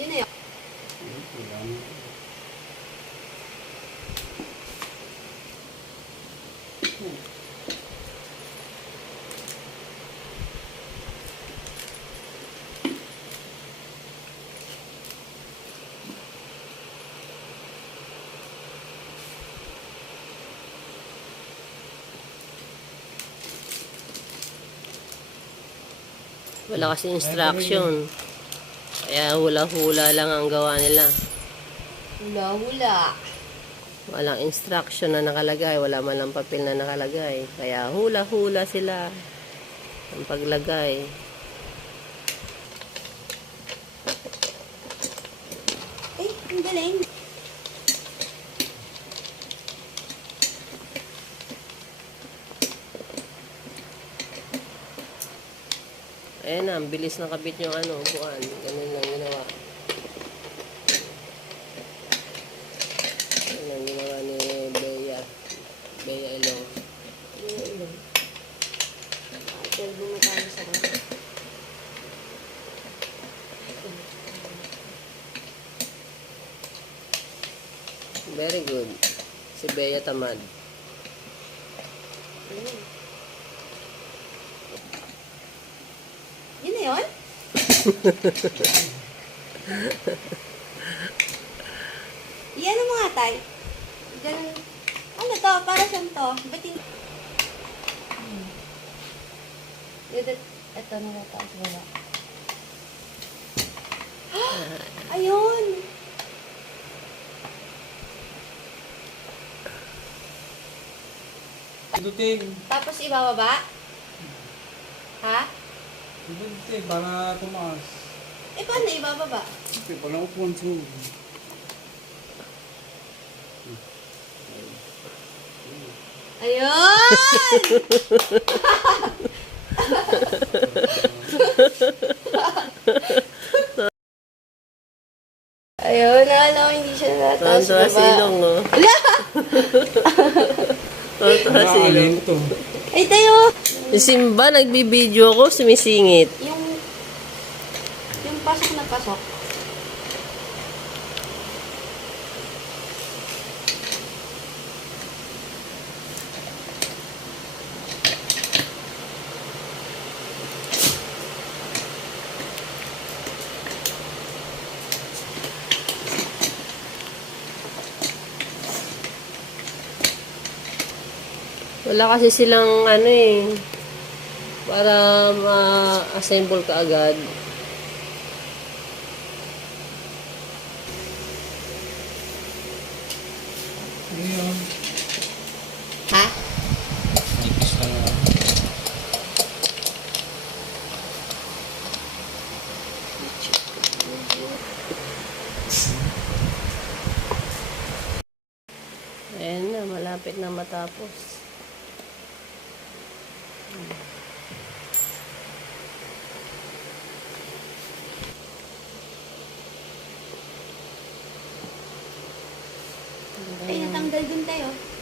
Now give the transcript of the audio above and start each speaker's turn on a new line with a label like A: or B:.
A: Yun na yun.
B: Wala
C: kasi instruction. Kaya hula-hula lang ang gawa nila.
A: Hula-hula.
C: Walang instruction na nakalagay. Wala man lang papel na nakalagay. Kaya hula-hula sila. Ang paglagay.
A: Eh, ang galing.
C: Ayan na, ang bilis na kabit yung ano, buwan. Ganun lang ginawa. Ganun lang ginawa ni Bea. Bea Ilong.
A: Hotel bumukano sa kanya.
C: Very good. Si Bea Tamad.
A: Ayun. Yun yun? Yan ang mga tay. Ganun. Ano to? Para saan to? Ba't yung... Hmm. Yun, ito na taas wala. Ayun!
B: Pindutin.
A: Tapos ibababa? Ha?
B: Pindutin para tumaas.
A: Eh, paano ibababa?
B: Okay, pala upuan sa
A: Ayun! Ayun, alam ko hindi siya natapos
C: Tuwan-tuwa si Ilong, no? Tuwan-tuwa si Ilong.
A: Ay, tayo!
C: Si Simba, nagbibideo ko, sumisingit.
A: Yung... Yung pasok na pasok.
C: Wala kasi silang ano eh, para ma-assemble ka agad.
A: Ha?
B: nipis na.
C: Ayan na, malapit na matapos.
A: Ay, natanggal din tayo.